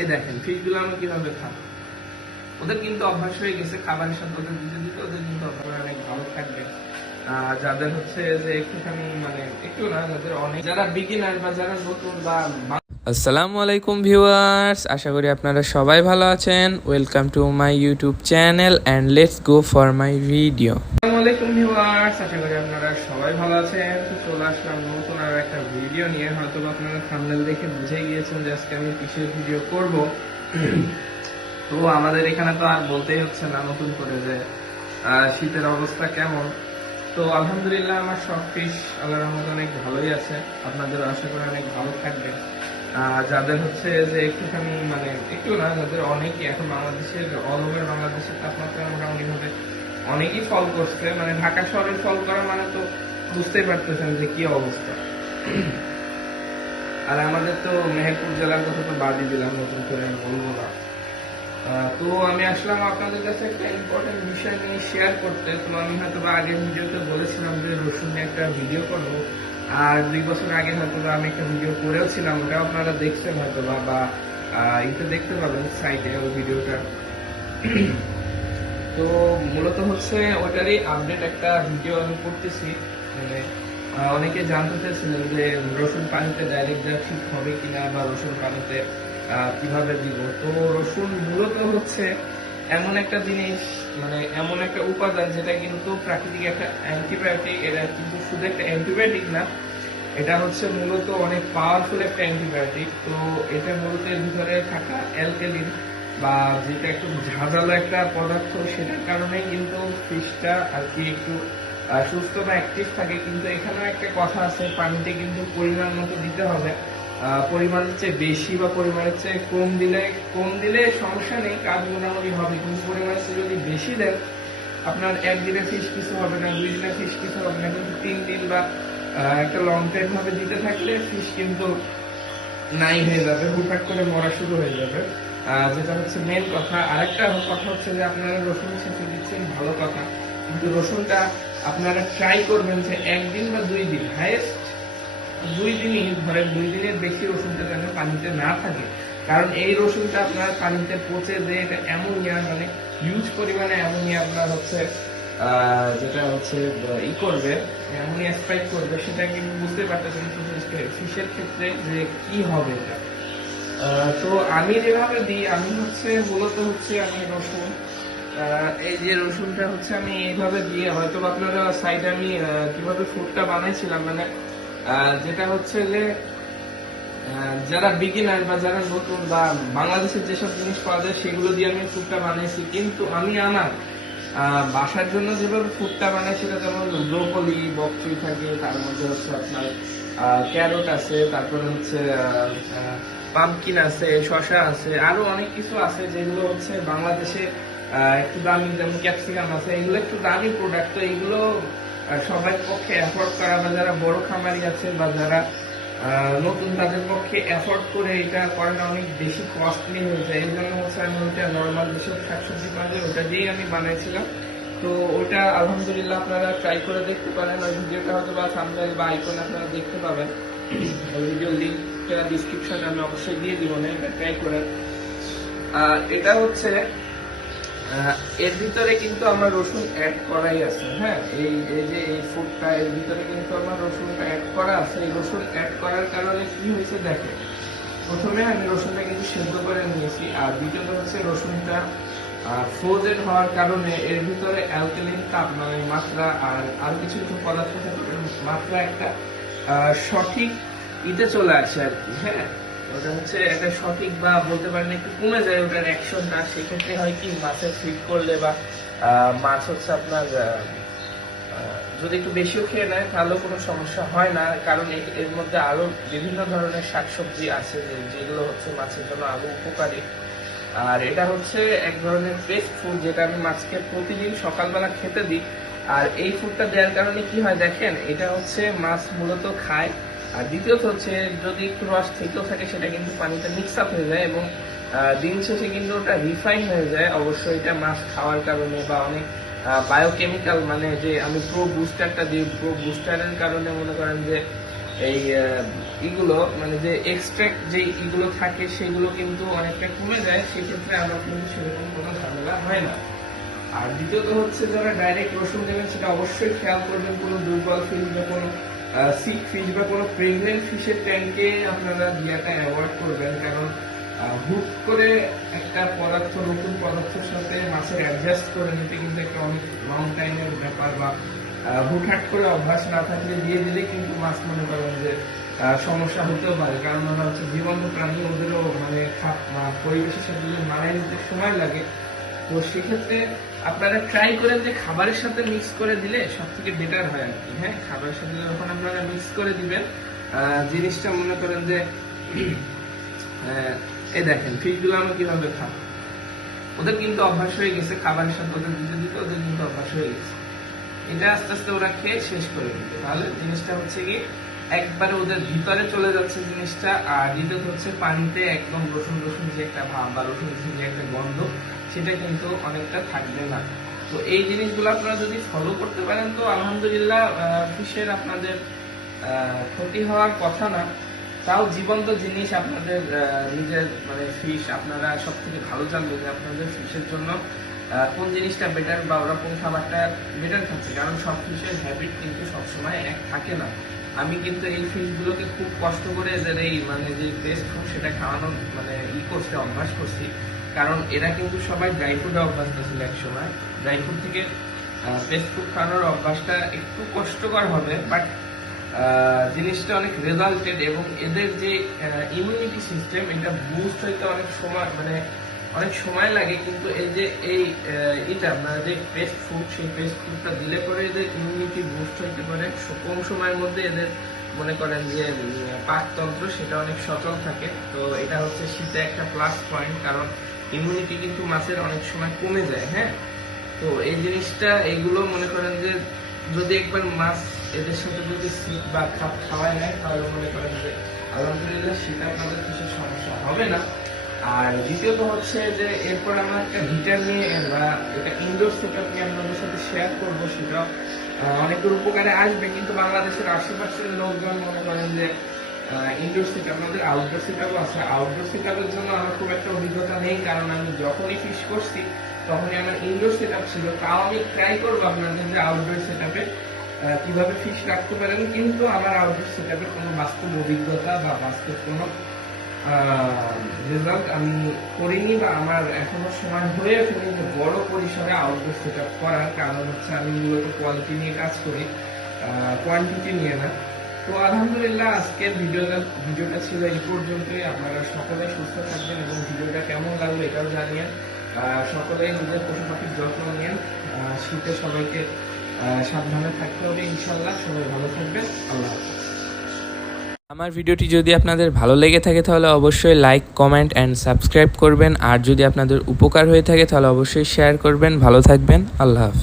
এই দেখেন ফিশগুলো আমরা কিভাবে খাবো, ওদের কিন্তু অভ্যাস হয়ে গেছে খাবারের সাথে ওদের দিতে দিতে, ওদের কিন্তু অভ্যাস অনেক ভালো থাকবে। যাদের হচ্ছে যে একটুখানি মানে একটু না, যাদের অনেক যারা বিগিনার বা যারা নতুন বা আসসালামু আলাইকুম ভিউয়ার্স, আশা করি আপনারা সবাই ভালো আছেন। Welcome to my YouTube channel and let's go for my video. আসসালামু আলাইকুম ভিউয়ার্স, আশা করি আপনারা সবাই ভালো আছেন। তো চলে আসলাম নতুন আর একটা ভিডিও নিয়ে। হয়তো আপনারা থাম্বনেল দেখে বুঝে গিয়েছেন যে আজকে আমি কিসের ভিডিও করব। তো আমাদের এখানে তো আর বলতেই হচ্ছে না নতুন করে যে শীতের অবস্থা কেমন। তো আলহামদুলিল্লাহ আমার সব ফিশ আল্লাহর রহমতে অনেক ভালোই আছে। আপনাদের আশা করি অনেক ভালো থাকবে। যাদের হচ্ছে যে একটুখানি মানে একটু না, যাদের অনেকই এখন বাংলাদেশের অল ওভার বাংলাদেশের তাপমাত্রা মোটামুটি ভাবে অনেকই ফল করছে, মানে ঢাকা শহরে ফল করা মানে তো বুঝতেই পারতেছেন যে কি অবস্থা। আর আমাদের তো মেহেরপুর জেলার কথা তো বাদই দিলাম, নতুন করে আমি বলবো না। তো আমি আসলাম আপনাদের কাছে একটা ইম্পর্টেন্ট বিষয় নিয়ে শেয়ার করতে। তো আমি হয়তো বা আগের ভিডিওতে বলেছিলাম যে রসুন নিয়ে একটা ভিডিও করবো, আর 2 বছর আগে হয়তো আমি একটা ভিডিও করেও ছিলাম, ওটা আপনারা দেখছেন হয়তো বা ইতে দেখতে পাবেন সাইটে ওই ভিডিওটা। তো মূলত হচ্ছে ওটারই আপডেট একটা ভিডিও আমি করতেছি। মানে অনেকে জানতে চাইছিলেন যে রসুন পানিতে ডাইরেক্ট দেওয়া ঠিক হবে কিনা, বা রসুন পানিতে কিভাবে দিব। তো রসুন মূলত হচ্ছে এমন একটা জিনিস, মানে এমন একটা উপাদান যেটা কিন্তু প্রাকৃতিক একটা অ্যান্টিবায়োটিক। এটা কিন্তু শুধু একটা অ্যান্টিবায়োটিক না, এটা হচ্ছে মূলত অনেক পাওয়ারফুল একটা অ্যান্টিবায়োটিক। তো এটা মূলত এর ভিতরে থাকা অ্যালকালিন বা যেটা একটু ঝাঁঝালো একটা পদার্থ, সেটার কারণে কিন্তু ফিশটা আর কি একটু সুস্থ বা অ্যাক্টিভ থাকে। কিন্তু এখানেও একটা কথা আছে, পানিতে কিন্তু পরিমাণ মতো দিতে হবে। পরিমাণের চেয়ে বেশি বা পরিমাণের চেয়ে কম দিলে সমস্যা নেই, কাজ মোটামুটি হবে। কিন্তু পরিমাণের চেয়ে যদি বেশি দেন, আপনার একদিনে ফিশ কিছু হবে না, 2 দিনে ফিশ কিছু হবে না, কিন্তু 3 দিন বা একটা লং টাইম ভাবে দিতে থাকলে ফিশ কিন্তু নাই হয়ে যাবে, হুটহাট করে মরা শুরু হয়ে যাবে। যেটা হচ্ছে মেন কথা। আরেকটা কথা হচ্ছে যে আপনারা রসুন ছেঁচে দিচ্ছেন, ভালো কথা, কিন্তু রসুনটা আপনারা ট্রাই করবেন যে 1 দিন বা 2 দিন, হাইয়েস্ট 2 দিনই ধরেন, 2 দিনের বেশি রসুনটা যেন পানিতে না থাকে। কারণ এই রসুনটা আপনার পানিতে পচে যে এটা অ্যামোনিয়া, মানে হিউজ পরিমাণে অ্যামোনিয়া আপনার হচ্ছে যেটা হচ্ছে ই করবে, অ্যামোনিয়া স্পাইক করবে, সেটা কিন্তু বুঝতে পারতেছেন ফিশের ক্ষেত্রে যে কি হবে এটা। তো আমি যেভাবে দিই, আমি হচ্ছে মূলত হচ্ছে আমি রসুন, এই যে রসুনটা হচ্ছে আমি এইভাবে দিয়ে, হয়তো আপনারা সাইডে আমি কিভাবে ফুডটা বানাইছিলাম, মানে যেটা হচ্ছে যে যারা বিগিনার বা যারা নতুন বা বাংলাদেশের যেসব জিনিস পাওয়া যায় সেগুলো দিয়ে আমি ফুডটা বানাইছি। কিন্তু আমি আমার বাসার জন্য যেভাবে ফুডটা বানাই, সেটা যেমন ব্রোকলি, বকচুই থাকে, তার মধ্যে হচ্ছে আপনার ক্যারট আছে, তারপরে হচ্ছে পাম্পকিন আছে, শসা আছে, আরো অনেক কিছু আছে যেগুলো হচ্ছে বাংলাদেশে একটু দামি, যেমন ক্যাপসিকাম আছে, এগুলো একটু দামি প্রোডাক্ট। তো এগুলো সবার পক্ষে অ্যাফোর্ড করা, বা যারা বড় খামারি আছে বা যারা নতুন, তাদের পক্ষে অ্যাফোর্ড করে এটা করাটা অনেক বেশি কস্টলি হয়ে যায়। এই জন্য হচ্ছে আমি ওইটা নর্মাল যেসব শাকসবজি পাওয়া যায় ওটা দিয়েই আমি বানাইছিলাম। তো ওটা আলহামদুলিল্লাহ আপনারা ট্রাই করে দেখতে পারেন। ওই ভিডিওটা হয়তো বা থাম্বনেল বা আইকন আপনারা দেখতে পাবেন, ভিডিও লিঙ্কটা ডিসক্রিপশনে আমি অবশ্যই দিয়ে দিব, না এটা ট্রাই করেন। এটা হচ্ছে এর ভিতরে কিন্তু আমার রসুন অ্যাড করাই আছে। হ্যাঁ, এই যে এই ফুডটা, এর ভিতরে কিন্তু আমার রসুনটা অ্যাড করা আছে। এই রসুন অ্যাড করার কারণে কি হয়েছে দেখেন, প্রথমে আমি রসুনটা কিন্তু সেদ্ধ করে নিয়েছি, আর দ্বিতীয়ত হচ্ছে রসুনটা ফ্রোজেন হওয়ার কারণে এর ভিতরে অ্যালকালিন কাপ মানে মাত্রা আর কিছু কিছু পদার্থ থাকে, মাত্রা একটা সঠিক ইতে চলে আসে আর কি। হ্যাঁ, ওটা হচ্ছে একটা সঠিক, বা বলতে পারেন একটু কমে যায় ওটার অ্যাকশনটা। সেক্ষেত্রে হয় কি, মাছের ফিড করলে বা মাছ হচ্ছে আপনার যদি একটু বেশিও খেয়ে নেয় তাহলেও কোনো সমস্যা হয় না। কারণ এর মধ্যে আরো বিভিন্ন ধরনের শাকসবজি আছে যেগুলো হচ্ছে মাছের জন্য আরো উপকারী। আর এটা হচ্ছে এক ধরনের ফ্রেশ ফুড, যেটা আমি মাছকে প্রতিদিন সকালবেলা খেতে দিই। আর এই ফুডটা দেওয়ার কারণে কি হয় দেখেন, এটা হচ্ছে মাছ মূলত খায়। আর দ্বিতীয়ত হচ্ছে যদি একটু রস থেকেও থাকে, সেটা কিন্তু পানিতে মিক্স আপ হয়ে যায়, এবং দিন শেষে কিন্তু ওটা রিফাইন হয়ে যায়। অবশ্যই এটা মাছ খাওয়ার কারণে বা অনেক বায়োকেমিক্যাল, মানে যে আমি প্রো বুস্টারটা দিই, প্রো বুস্টারের কারণে মনে করেন যে এই এগুলো মানে যে এক্সট্রাক্ট যে এগুলো থাকে সেগুলো কিন্তু অনেকটা কমে যায়, সেক্ষেত্রে আমার কিন্তু সেরকম কোনো ঝামেলা হয় না। আর দ্বিতীয়ত হচ্ছে যারা ডাইরেক্ট রসুন নেবেন সেটা অবশ্যই খেয়াল করবেন কোনো দুর্বল ফিশ বা কোনো সিক ফিশ বা কোনো প্রেগনেন্ট ফিশের ট্যাঙ্কে আপনারা দিয়াটা অ্যাভয়েড করবেন, কারণ হুট করে একটা পদার্থ নতুন পদার্থের সাথে মাছের অ্যাডজাস্ট করে নিতে কিন্তু একটা অনেক লং টাইমের ব্যাপার, বা হুটহাট করে অভ্যাস না থাকলে দিয়ে দিলে কিন্তু মাছ মনে করেন যে সমস্যা হতেও পারে, কারণ ওরা হচ্ছে জীবন্ত প্রাণী, ওদেরও মানে পরিবেশের সাথে যদি মানায় নিতে সময় লাগে। তো সেক্ষেত্রে আপনারা ট্রাই করেন যে খাবারের সাথে মিক্স করে দিলে সব থেকে বেটার হয় আর কি। হ্যাঁ, খাবারের সাথে যখন আপনারা মিক্স করে দিবেন জিনিসটা মনে করেন যে এই দেখেন ফিশগুলো আমরা কিভাবে খাই, ওদের কিন্তু অভ্যাস হয়ে গেছে খাবারের সাথে ওদের দিতে দিতে, ওদের কিন্তু অভ্যাস হয়ে গেছে। এটা আস্তে আস্তে ওরা খেয়ে শেষ করে দিবে, তাহলে জিনিসটা হচ্ছে কি একবারে ওদের ভিতরে চলে যাচ্ছে জিনিসটা। আর দ্বিতীয়ত হচ্ছে পানিতে একদম রসুন রসুন যে একটা ভাব বা রসুন রসুন যে একটা গন্ধ, সেটা কিন্তু অনেকটা থাকবে না। তো এই জিনিসগুলো আপনারা যদি ফলো করতে পারেন তো আলহামদুলিল্লাহ ফিশের আপনাদের ক্ষতি হওয়ার কথা না। তাও জীবন্ত জিনিস আপনাদের নিজের মানে ফিশ আপনারা সব থেকে ভালো জানবেন যে আপনাদের ফিশের জন্য কোন জিনিসটা বেটার বা ওরা কোন খাবারটা বেটার খাচ্ছে, কারণ সব ফিশের হ্যাবিট কিন্তু সবসময় এক থাকে না। আমি কিন্তু এই ফিশগুলোকে খুব কষ্ট করে এদের এই মানে যে পেস্ট ফুড সেটা খাওয়ানোর মানে করতে অভ্যাস করছি, কারণ এরা কিন্তু সবাই ড্রাই ফুডে অভ্যস্ত ছিল এক সময়। ড্রাই ফুড থেকে পেস্ট ফুড খাওয়ানোর অভ্যাসটা একটু কষ্টকর হবে, বাট জিনিসটা অনেক রেজাল্টেড, এবং এদের যে ইমিউনিটি সিস্টেম এটা বুস্ট হইতে অনেক সময় মানে অনেক সময় লাগে, কিন্তু এই যে এটা আপনার যে পেস্ট ফুড, সেই পেস্ট ফুডটা দিলে পরে এদের ইমিউনিটি বুস্ট হইতে পারে কম সময়ের মধ্যে। এদের মনে করেন যে পাকতন্ত্র সেটা অনেক সচল থাকে। তো এটা হচ্ছে শীতে একটা প্লাস পয়েন্ট, কারণ ইমিউনিটি কিন্তু মাছের অনেক সময় কমে যায়। হ্যাঁ, তো এই জিনিসটা এইগুলো মনে করেন যে যদি একবার মাছ এদের সাথে যদি শীত বা খাওয়ায় নেয় তাহলে মনে করেন যে আলহামদুলিল্লাহ শীত আপনাদের কিছু সমস্যা হবে না। আর দ্বিতীয়ত হচ্ছে যে এরপর আমরা একটা হিটার নিয়ে বা একটা ইনডোর সেটআপ নিয়ে আপনাদের সাথে শেয়ার করবো, সেটা অনেকের উপকারে আসবে। কিন্তু বাংলাদেশের আশেপাশের লোকজন মনে করেন যে ইনডোর সেটআপ, আমাদের আউটডোর সেটআপও আছে। আউটডোর সেটআপের জন্য আমার খুব একটা অভিজ্ঞতা নেই, কারণ আমি যখনই ফিশ করছি তখনই আমার ইনডোর সেটআপ ছিল। তাও আমি ট্রাই করবো আপনাদের যে আউটডোর সেটআপে কিভাবে ফিশ রাখতে পারেন, কিন্তু আমার আউটডোর সেটআপের কোনো বাস্তব অভিজ্ঞতা বা বাস্তব কোনো রেজাল্ট আমি করিনি, বা আমার এখনো সময় হয়ে ওঠেনি যে বড় পরিসরে আউটডোর সেটআপ করার। কারণ হচ্ছে আমি মূলত কোয়ালিটি নিয়ে কাজ করি, কোয়ান্টিটি নিয়ে না। তো আলহামদুলিল্লাহ আজকের ভিডিওটা ছিল এই পর্যন্তই। আপনারা সকলে সুস্থ থাকবেন এবং ভিডিওটা কেমন লাগলো এটাও জানিয়েন। সকলেই নিজের পশু পাখির যত্ন নিয়েন। শীতে সবাইকে সাবধানে থাকতে হবে ইনশাল্লাহ। সবাই ভালো থাকবেন, আল্লাহ হাফেজ। আমার ভিডিওটি যদি আপনাদের ভালো লেগে থাকে তাহলে অবশ্যই লাইক, কমেন্ট অ্যান্ড সাবস্ক্রাইব করবেন। আর যদি আপনাদের উপকার হয়ে থাকে তাহলে অবশ্যই শেয়ার করবেন। ভালো থাকবেন, আল্লাহ হাফেজ।